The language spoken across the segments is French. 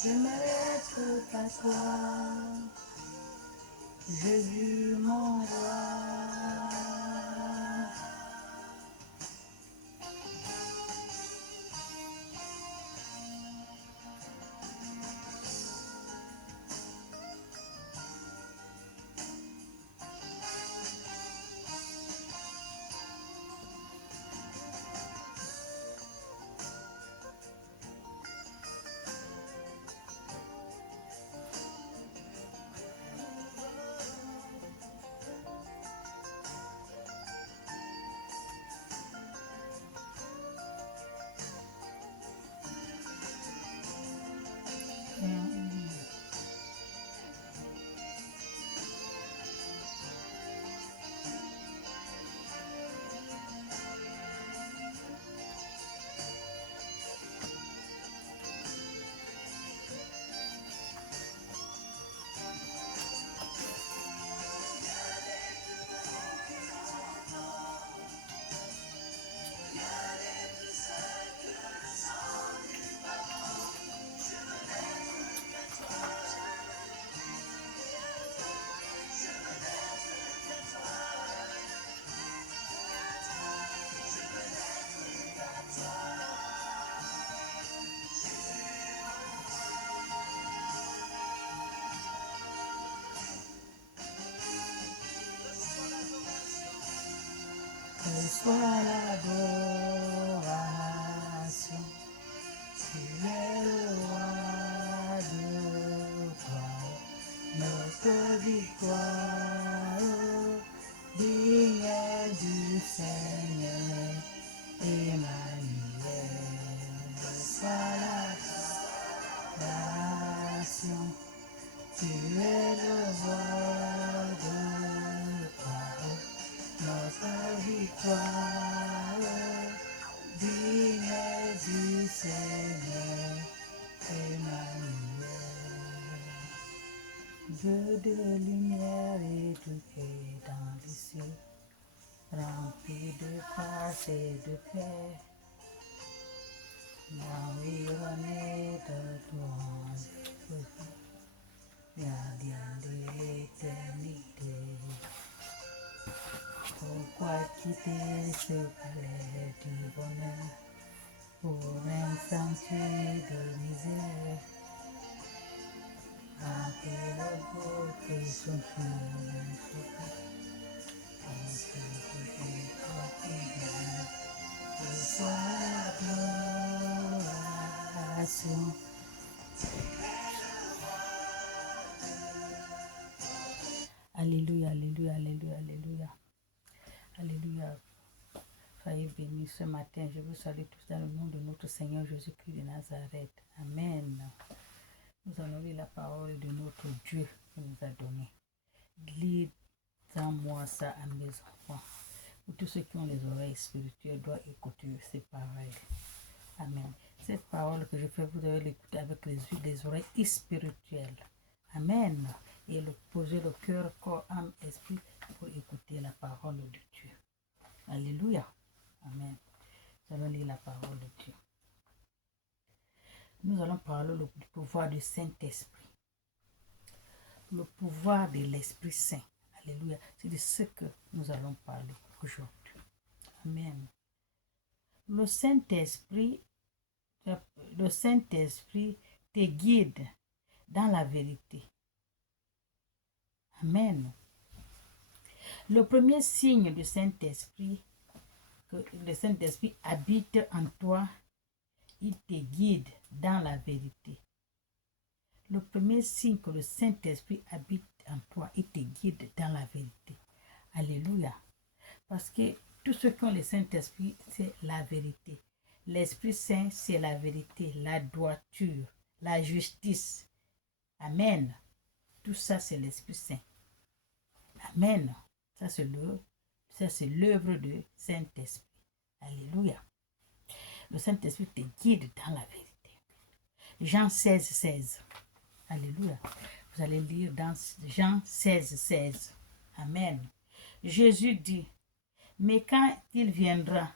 J'aimerais être qu'à toi, Jésus mon roi. Reçois l'adoration, tu es le roi de gloire, notre victoire, digne du Seigneur, Emmanuel. Reçois l'adoration, tu es le roi de gloire, notre victoire, digne du Seigneur, Emmanuel. Dieu de lumière et de paix dans les cieux, rempli de grâce et de paix, environné de louanges, gardien de l'éternité. Pourquoi quitter ce palais du bonheur pour un sanctuaire de misère? Rempli de beauté, son fils, reçois l'adoration. Alléluia, alléluia, alléluia, alléluia. Alléluia. Soyez bénis ce matin. Je vous salue tous dans le nom de notre Seigneur Jésus-Christ de Nazareth. Amen. Nous allons lire la parole de notre Dieu qui nous a donné. Lis-en-moi ça à mes enfants. Pour tous ceux qui ont les oreilles spirituelles doivent écouter ces paroles. Amen. Cette parole que je fais, vous devez l'écouter avec les oreilles spirituelles. Amen. Et poser le cœur, corps, âme, esprit pour écouter la parole de Dieu. Alléluia. Amen. Nous allons lire la parole de Dieu. Nous allons parler du pouvoir du Saint-Esprit. Le pouvoir de l'Esprit Saint. Alléluia. C'est de ce que nous allons parler aujourd'hui. Amen. Le Saint-Esprit te guide dans la vérité. Amen. Le premier signe du Saint-Esprit, que le Saint-Esprit habite en toi, il te guide dans la vérité. Le premier signe que le Saint-Esprit habite en toi, il te guide dans la vérité. Alléluia. Parce que tout ce qu'ont le Saint-Esprit, c'est la vérité. L'Esprit Saint, c'est la vérité, la droiture, la justice. Amen. Tout ça, c'est l'Esprit Saint. Amen. Ça, c'est l'œuvre du Saint-Esprit. Alléluia. Le Saint-Esprit te guide dans la vérité. Jean 16, 16. Alléluia. Vous allez lire dans Jean 16, 16. Amen. Jésus dit, mais quand il viendra,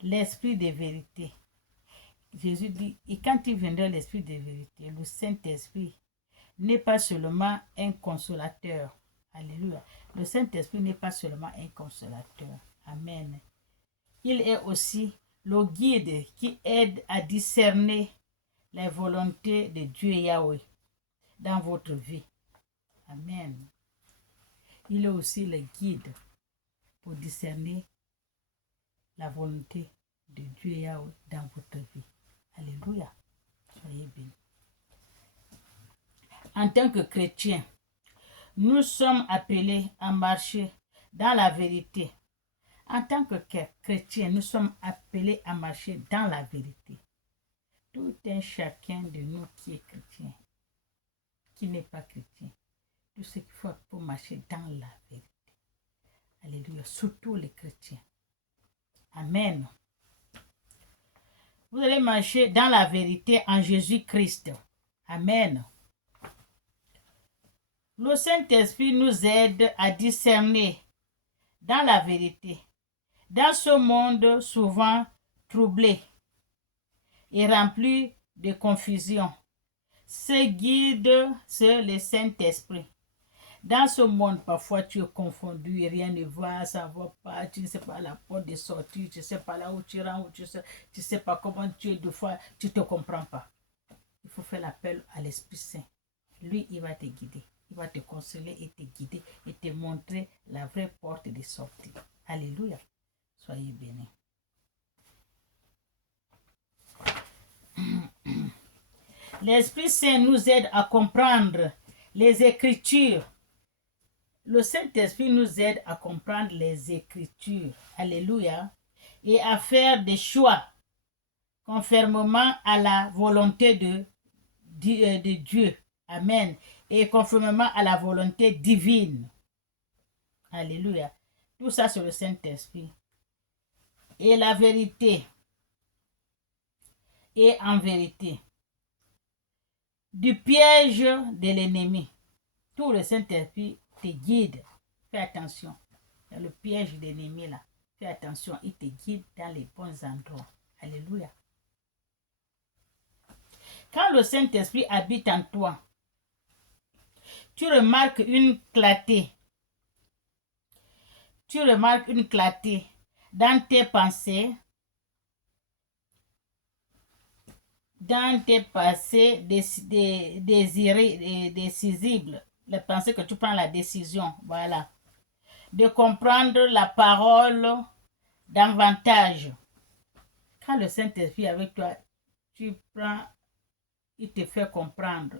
l'Esprit de vérité, Jésus dit, et quand il viendra l'Esprit de vérité, le Saint-Esprit n'est pas seulement un consolateur. Alléluia. Le Saint-Esprit n'est pas seulement un consolateur. Amen. Il est aussi le guide qui aide à discerner les volontés de Dieu Yahweh dans votre vie. Amen. Il est aussi le guide pour discerner la volonté de Dieu Yahweh dans votre vie. Alléluia. Soyez bénis. En tant que chrétiens, nous sommes appelés à marcher dans la vérité. En tant que chrétiens, nous sommes appelés à marcher dans la vérité. Tout un chacun de nous qui est chrétien, qui n'est pas chrétien, tout ce qu'il faut pour marcher dans la vérité. Alléluia. Surtout les chrétiens. Amen. Vous allez marcher dans la vérité en Jésus-Christ. Amen. Le Saint-Esprit nous aide à discerner dans la vérité. Dans ce monde souvent troublé et rempli de confusion, ce guide, c'est le Saint-Esprit. Dans ce monde, parfois, tu es confondu et rien ne va, ça ne va pas, tu ne sais pas la porte de sortie, tu ne sais pas là où tu rentres, tu ne sais pas comment tu es, deux fois, tu ne te comprends pas. Il faut faire l'appel à l'Esprit Saint. Lui, il va te guider. Il va te consoler et te guider et te montrer la vraie porte de sortie. Alléluia. Soyez bénis. L'Esprit Saint nous aide à comprendre les Écritures. Le Saint-Esprit nous aide à comprendre les Écritures. Alléluia. Et à faire des choix conformément à la volonté de Dieu. Amen. Et conformément à la volonté divine. Alléluia. Tout ça, c'est le Saint-Esprit. Et la vérité. Et en vérité. Du piège de l'ennemi. Tout le Saint-Esprit te guide. Fais attention. Il y a le piège de l'ennemi là. Fais attention. Il te guide dans les bons endroits. Alléluia. Quand le Saint-Esprit habite en toi, tu remarques une clarté. Tu remarques une clarté dans tes pensées, désirées, décisibles, les pensées que tu prends la décision, voilà, de comprendre la parole davantage. Quand le Saint-Esprit est avec toi, tu prends, il te fait comprendre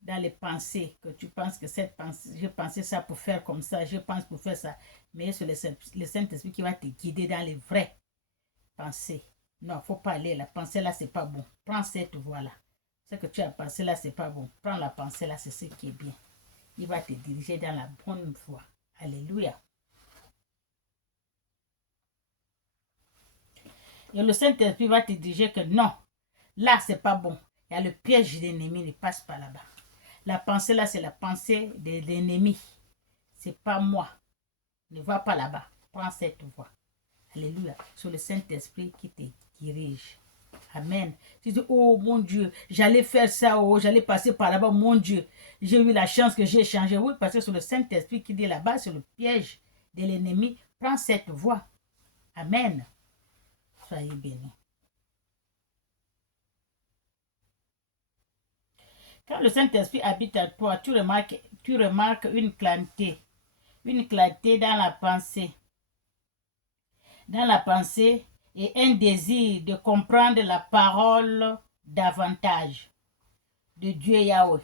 dans les pensées que tu penses que cette pensée, j'ai pensé ça pour faire comme ça, je pense pour faire ça, mais c'est le Saint-Esprit qui va te guider dans les vraies pensées. Non, il ne faut pas aller. La pensée là, c'est pas bon. Prends cette voie-là. Ce que tu as pensé là, c'est pas bon. Prends la pensée là, c'est ce qui est bien. Il va te diriger dans la bonne voie. Alléluia. Et le Saint-Esprit va te diriger que non, là, c'est pas bon. Il y a le piège de l'ennemi, ne passe pas là-bas. La pensée là, c'est la pensée de l'ennemi. C'est pas moi. Ne va pas là-bas. Prends cette voie. Alléluia. C'est le Saint-Esprit qui te dirige. Amen. Tu dis, oh mon Dieu, j'allais faire ça, oh, j'allais passer par là-bas, mon Dieu. J'ai eu la chance que j'ai changé. Oui, parce que c'est le Saint-Esprit qui dit là-bas, c'est le piège de l'ennemi. Prends cette voie. Amen. Soyez bénis. Quand le Saint-Esprit habite à toi, tu remarques une clarté dans la pensée. Dans la pensée et un désir de comprendre la parole davantage de Dieu Yahweh.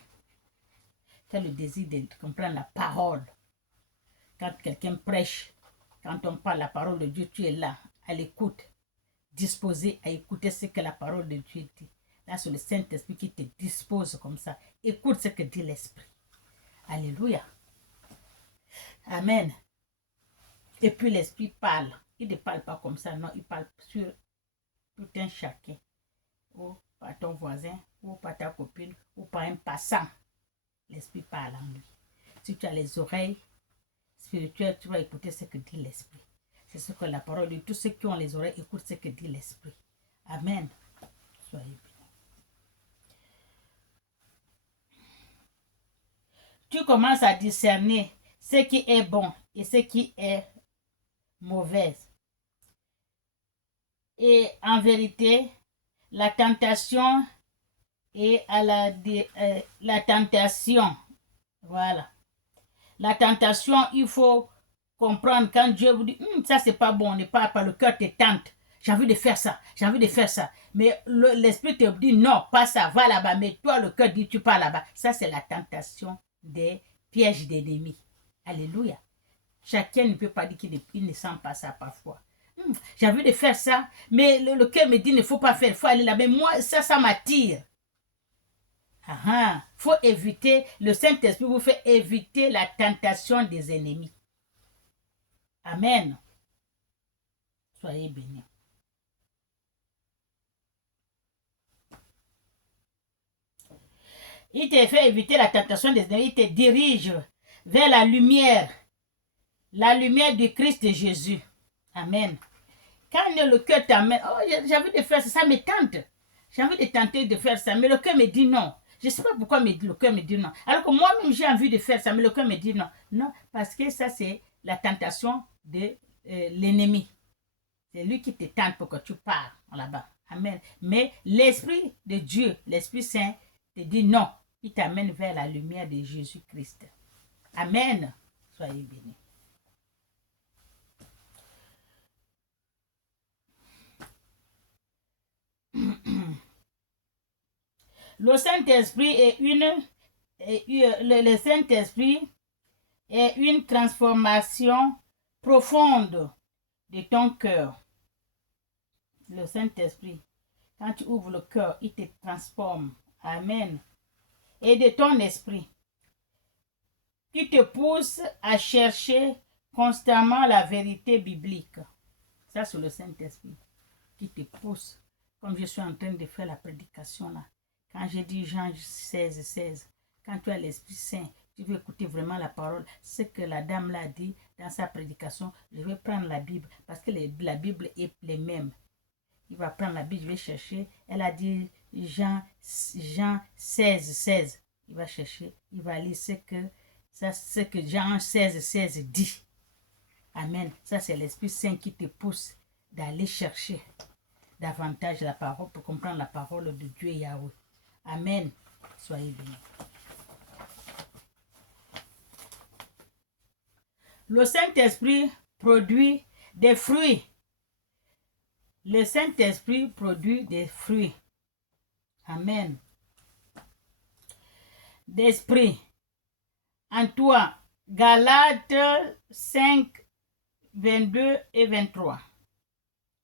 Tu as le désir de comprendre la parole. Quand quelqu'un prêche, quand on parle la parole de Dieu, tu es là, à l'écoute, disposé à écouter ce que la parole de Dieu dit. Là, c'est le Saint-Esprit qui te dispose comme ça. Écoute ce que dit l'Esprit. Alléluia. Amen. Et puis l'Esprit parle. Il ne parle pas comme ça, non, il parle sur tout un chacun. Ou par ton voisin, ou par ta copine, ou par un passant. L'Esprit parle en lui. Si tu as les oreilles spirituelles, tu vas écouter ce que dit l'Esprit. C'est ce que la parole dit. Tous ceux qui ont les oreilles écoutent ce que dit l'Esprit. Amen. Soyez bénis. Tu commences à discerner ce qui est bon et ce qui est mauvais. Et en vérité, la tentation et à la tentation, voilà. La tentation, il faut comprendre quand Dieu vous dit, ça c'est pas bon, on n'est pas le cœur te tente. J'ai envie de faire ça, j'ai envie de faire ça. Mais l'esprit te dit non, pas ça, va là-bas. Mais toi, le cœur dit tu pars là-bas. Ça, c'est la tentation des pièges d'ennemis. Alléluia. Chacun ne peut pas dire qu'il ne sent pas ça parfois. J'ai envie de faire ça, mais le cœur me dit il ne faut pas faire, il faut aller là. Mais moi, ça m'attire. Faut éviter, le Saint-Esprit vous fait éviter la tentation des ennemis. Amen. Soyez bénis. Il te fait éviter la tentation des ennemis, il te dirige vers la lumière du Christ Jésus. Amen. Quand le cœur t'amène, oh, j'ai envie de faire ça, ça me tente. J'ai envie de tenter de faire ça, mais le cœur me dit non. Je ne sais pas pourquoi le cœur me dit non. Alors que moi-même, j'ai envie de faire ça, mais le cœur me dit non. Non, parce que ça, c'est la tentation de l'ennemi. C'est lui qui te tente pour que tu pars là-bas. Amen. Mais l'Esprit de Dieu, l'Esprit Saint, te dit non. Il t'amène vers la lumière de Jésus-Christ. Amen. Soyez bénis. Le Saint-Esprit est le Saint-Esprit est une transformation profonde de ton cœur. Le Saint-Esprit, quand tu ouvres le cœur, il te transforme. Amen. Et de ton esprit, qui te pousse à chercher constamment la vérité biblique. Ça, c'est le Saint-Esprit qui te pousse. Comme je suis en train de faire la prédication là. Quand j'ai dit Jean 16, quand tu as l'Esprit Saint, tu veux écouter vraiment la parole. Ce que la dame l'a dit dans sa prédication, je vais prendre la Bible parce que la Bible est les mêmes. Il va prendre la Bible, je vais chercher. Elle a dit Jean 16. Il va chercher, il va lire ce que Jean 16 dit. Amen. Ça, c'est l'Esprit Saint qui te pousse d'aller chercher davantage la parole pour comprendre la parole de Dieu Yahweh. Amen. Soyez bénis. Le Saint-Esprit produit des fruits. Le Saint-Esprit produit des fruits. Amen. D'esprit. En toi, Galates 5, 22 et 23.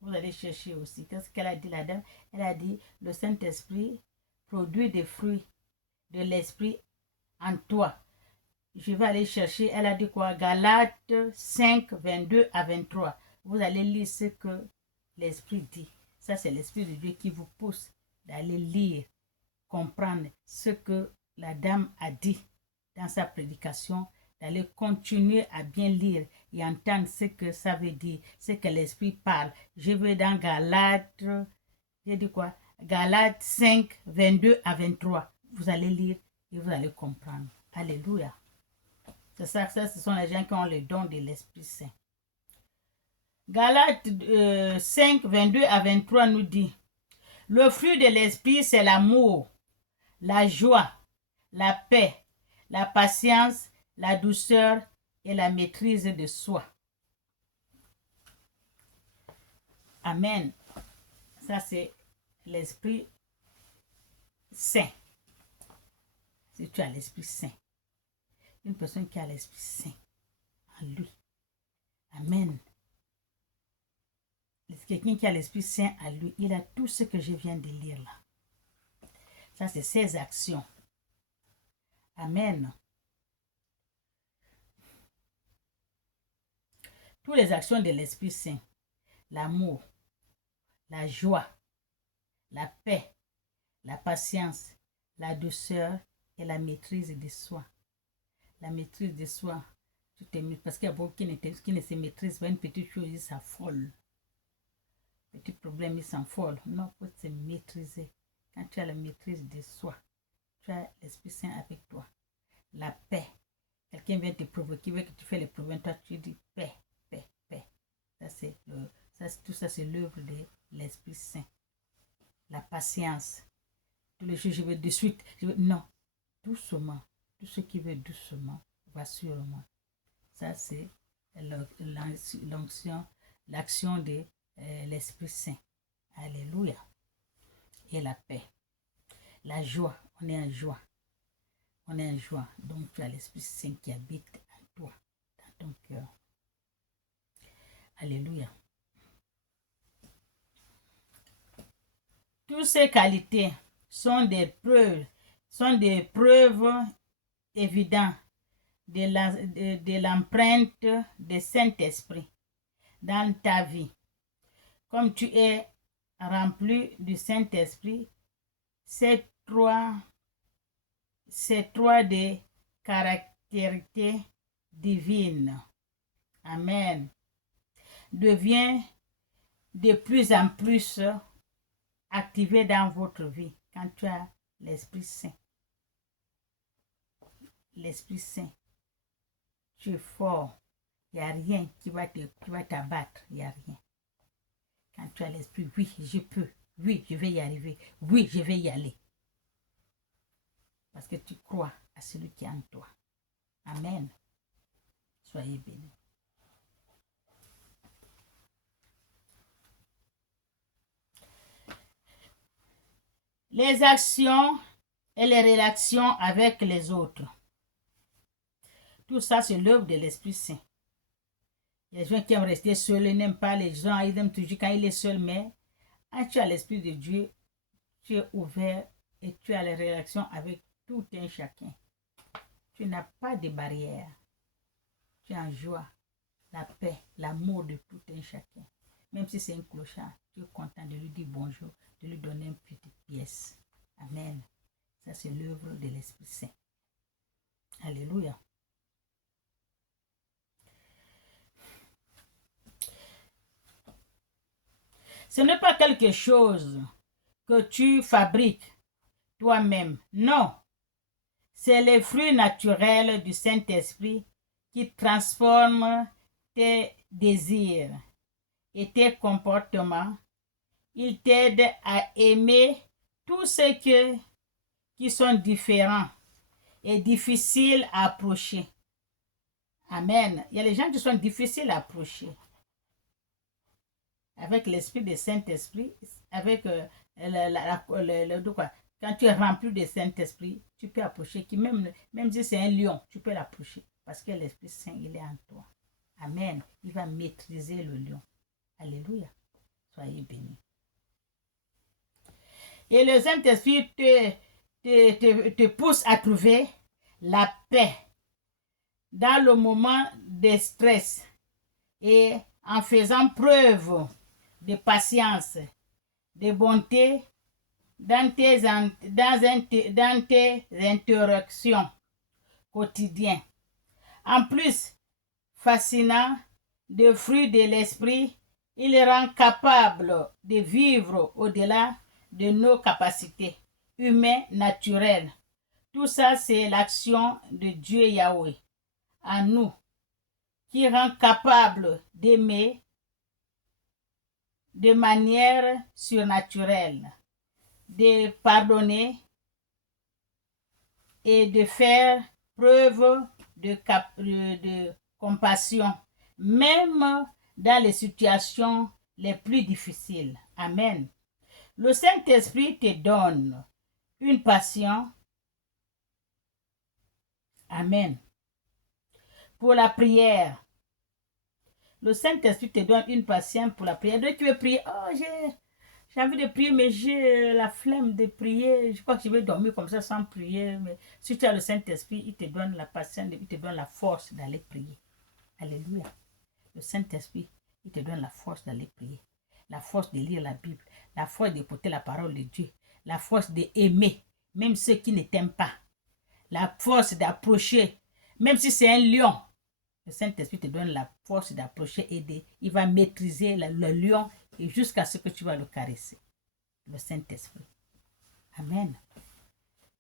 Vous allez chercher aussi. Qu'est-ce qu'elle a dit la dame? Elle a dit, le Saint-Esprit produit des fruits de l'Esprit en toi. Je vais aller chercher. Elle a dit quoi? Galates 5, 22 à 23. Vous allez lire ce que l'Esprit dit. Ça, c'est l'Esprit de Dieu qui vous pousse d'aller lire, comprendre ce que la dame a dit dans sa prédication, d'aller continuer à bien lire et entendre ce que ça veut dire, ce que l'Esprit parle. Je vais dans Galates, j'ai dit quoi? Galates 5, 22 à 23. Vous allez lire et vous allez comprendre. Alléluia. C'est ça, ce sont les gens qui ont le don de l'Esprit Saint. Galates 5, 22 à 23 nous dit, le fruit de l'Esprit, c'est l'amour, la joie, la paix, la patience, la douceur et la maîtrise de soi. Amen. Ça, c'est l'Esprit Saint. Si tu as l'Esprit Saint. Une personne qui a l'Esprit Saint en lui. Amen. Quelqu'un qui a l'Esprit Saint en lui, il a tout ce que je viens de lire là. Ça, c'est ses actions. Amen. Toutes les actions de l'Esprit Saint, l'amour, la joie, la paix, la patience, la douceur et la maîtrise de soi. La maîtrise de soi, parce qu'il y a beaucoup qui ne se maîtrisent pas. Une petite chose, ils s'affolent. Petit problème, ils s'affolent. Non, il faut se maîtriser. Quand tu as la maîtrise de soi, tu as l'Esprit Saint avec toi. La paix. Quelqu'un vient te provoquer, veut que tu fais les problèmes, toi tu dis paix, paix, paix. Tout ça c'est l'œuvre de l'Esprit Saint. La patience. Tous les jours je veux de suite. Non, doucement. Tout ce qui veut doucement va sûrement. Ça c'est l'action de l'Esprit Saint. Alléluia. Et la paix. La joie, on est en joie. On est en joie. Donc tu as l'Esprit Saint qui habite en toi, dans ton cœur. Alléluia. Toutes ces qualités sont des preuves évidentes de l'empreinte du Saint-Esprit dans ta vie. Comme tu es rempli du Saint-Esprit, ces trois des caractéristiques divines. Amen. Devient de plus en plus activé dans votre vie quand tu as l'Esprit Saint. L'Esprit Saint. Tu es fort. Il n'y a rien qui va t'abattre. Il n'y a rien. Quand tu as l'Esprit, oui, je peux. Oui, je vais y arriver. Oui, je vais y aller. Parce que tu crois à celui qui est en toi. Amen. Soyez bénis. Les actions et les relations avec les autres. Tout ça, c'est l'œuvre de l'Esprit Saint. Il y a des gens qui aiment rester seuls, ils n'aiment pas les gens, ils aiment toujours quand il est seul, mais quand tu as l'Esprit de Dieu, tu es ouvert et tu as les relations avec tout un chacun. Tu n'as pas de barrière. Tu es en joie, la paix, l'amour de tout un chacun. Même si c'est un clochard, tu es content de lui dire bonjour, de lui donner une petite pièce. Amen. Ça, c'est l'œuvre de l'Esprit Saint. Alléluia. Ce n'est pas quelque chose que tu fabriques toi-même. Non. C'est les fruits naturels du Saint-Esprit qui transforment tes désirs et tes comportements. Il t'aide à aimer tous ceux qui sont différents et difficiles à approcher. Amen. Il y a les gens qui sont difficiles à approcher. Avec l'esprit du Saint-Esprit, avec quand tu es rempli de Saint-Esprit, tu peux approcher, même si c'est un lion, tu peux l'approcher. Parce que l'Esprit Saint, il est en toi. Amen. Il va maîtriser le lion. Alléluia. Soyez bénis. Et le Saint-Esprit te pousse à trouver la paix dans le moment de stress et en faisant preuve de patience, de bonté dans tes interactions quotidiennes. En plus, fascinant des fruits de l'esprit, il rend capable de vivre au-delà de nos capacités humaines naturelles. Tout ça, c'est l'action de Dieu Yahweh en nous, qui rend capable d'aimer de manière surnaturelle, de pardonner et de faire preuve de compassion, même dans les situations les plus difficiles. Amen. Le Saint-Esprit te donne une passion. Amen. Pour la prière. Le Saint-Esprit te donne une patience pour la prière. Donc tu veux prier. Oh, j'ai envie de prier, mais j'ai la flemme de prier. Je crois que je vais dormir comme ça sans prier. Mais si tu as le Saint-Esprit, il te donne la patience, il te donne la force d'aller prier. Alléluia. Le Saint-Esprit, il te donne la force d'aller prier. La force de lire la Bible. La force d'écouter la parole de Dieu. La force d'aimer, même ceux qui ne t'aiment pas. La force d'approcher, même si c'est un lion. Le Saint-Esprit te donne la force d'approcher et il va maîtriser le lion et jusqu'à ce que tu vas le caresser. Le Saint-Esprit. Amen.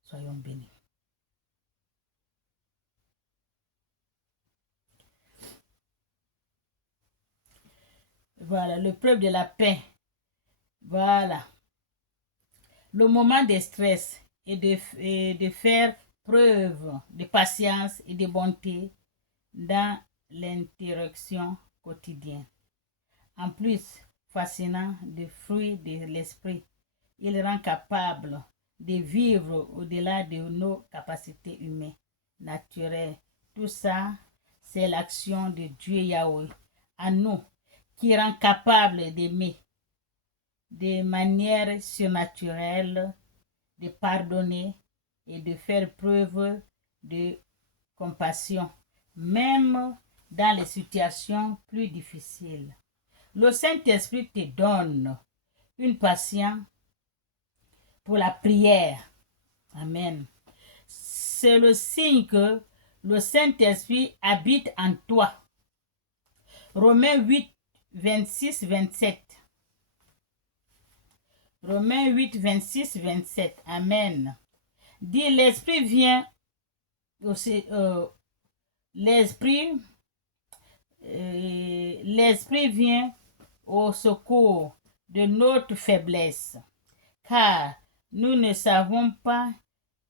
Soyons bénis. Voilà, le preuve de la paix. Voilà. Le moment de stress et de faire preuve de patience et de bonté dans l'interaction quotidienne. En plus, fascinant des fruits de l'esprit, il rend capable de vivre au-delà de nos capacités humaines, naturelles. Tout ça, c'est l'action de Dieu Yahweh à nous qui rend capable d'aimer de manière surnaturelle, de pardonner et de faire preuve de compassion, même dans les situations plus difficiles. Le Saint-Esprit te donne une patience pour la prière. Amen. C'est le signe que le Saint-Esprit habite en toi. Romains 8, 26, 27. Romains 8, 26, 27. Amen. Dit l'Esprit vient aussi, l'Esprit vient au secours de notre faiblesse, car nous ne savons pas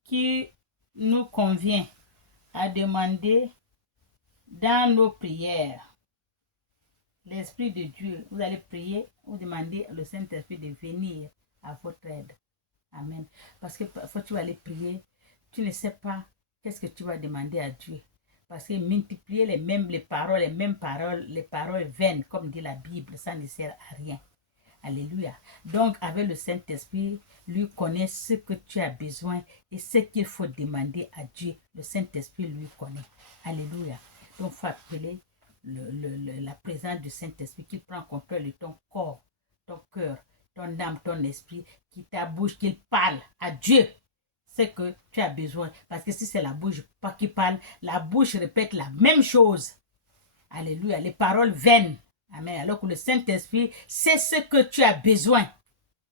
qui nous convient à demander dans nos prières. L'Esprit de Dieu, vous allez prier, vous demandez au Saint-Esprit de venir à votre aide. Amen. Parce que parfois tu vas aller prier, tu ne sais pas qu'est-ce que tu vas demander à Dieu. Parce que multiplier les mêmes paroles, les paroles vaines, comme dit la Bible, ça ne sert à rien. Alléluia. Donc, avec le Saint-Esprit, lui connaît ce que tu as besoin et ce qu'il faut demander à Dieu. Le Saint-Esprit lui connaît. Alléluia. Donc, il faut appeler la présence du Saint-Esprit qui prend contrôle de ton corps, ton cœur, ton âme, ton esprit, qui ta bouche, qu'il parle à Dieu ce que tu as besoin. Parce que si c'est la bouche pas qui parle, la bouche répète la même chose. Alléluia. Les paroles vaines. Amen. Alors que le Saint-Esprit, c'est ce que tu as besoin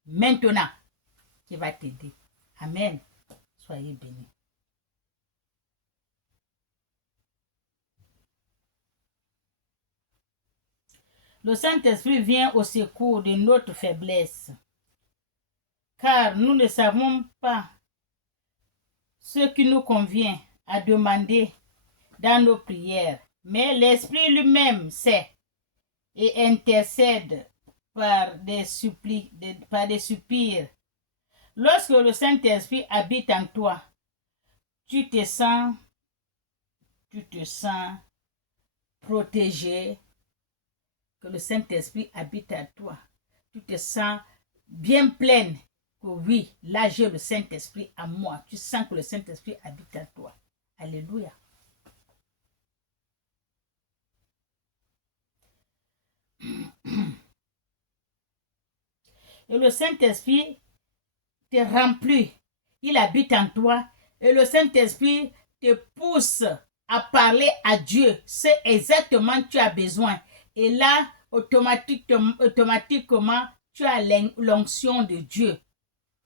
maintenant qui va t'aider. Amen. Soyez bénis. Le Saint-Esprit vient au secours de notre faiblesse, car nous ne savons pas ce qui nous convient à demander dans nos prières, mais l'Esprit lui-même sait et intercède par des soupirs. Lorsque le Saint-Esprit habite en toi, tu te sens protégé, que le Saint-Esprit habite en toi. Tu te sens bien pleine que oui, là j'ai le Saint-Esprit en moi. Tu sens que le Saint-Esprit habite en toi. Alléluia. Et le Saint-Esprit te remplit. Il habite en toi. Et le Saint-Esprit te pousse à parler à Dieu. C'est exactement tu as besoin. Et là, automatiquement, tu as l'onction de Dieu.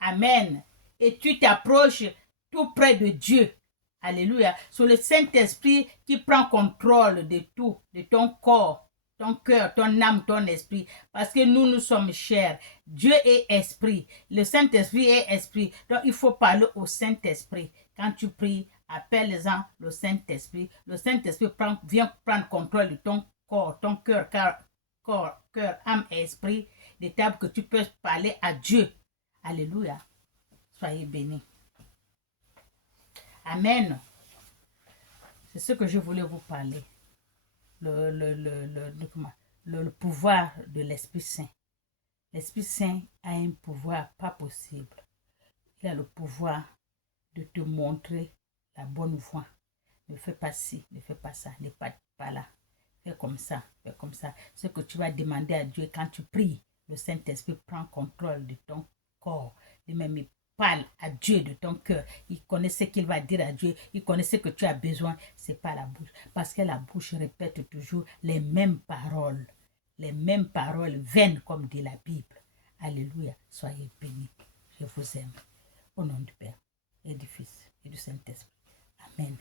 Amen. Et tu t'approches tout près de Dieu. Alléluia. C'est le Saint-Esprit qui prend contrôle de tout, de ton corps, ton cœur, ton âme, ton esprit. Parce que nous sommes chers. Dieu est esprit. Le Saint-Esprit est esprit. Donc, il faut parler au Saint-Esprit. Quand tu pries, appelle-en le Saint-Esprit. Le Saint-Esprit vient prendre contrôle de ton corps, ton cœur, cœur, âme et esprit, de table que tu peux parler à Dieu. Alléluia. Soyez bénis. Amen. C'est ce que je voulais vous parler. Le pouvoir de l'Esprit Saint. L'Esprit Saint a un pouvoir pas possible. Il a le pouvoir de te montrer la bonne voie. Ne fais pas ci, ne fais pas ça, ne pas là. Fais comme ça, fais comme ça. Ce que tu vas demander à Dieu quand tu pries, le Saint-Esprit prend contrôle de ton corps. Et même il parle à Dieu de ton cœur. Il connaît ce qu'il va dire à Dieu. Il connaît ce que tu as besoin. C'est pas la bouche. Parce que la bouche répète toujours les mêmes paroles. Les mêmes paroles vaines comme dit la Bible. Alléluia. Soyez bénis. Je vous aime. Au nom du Père et du Fils et du Saint-Esprit. Amen.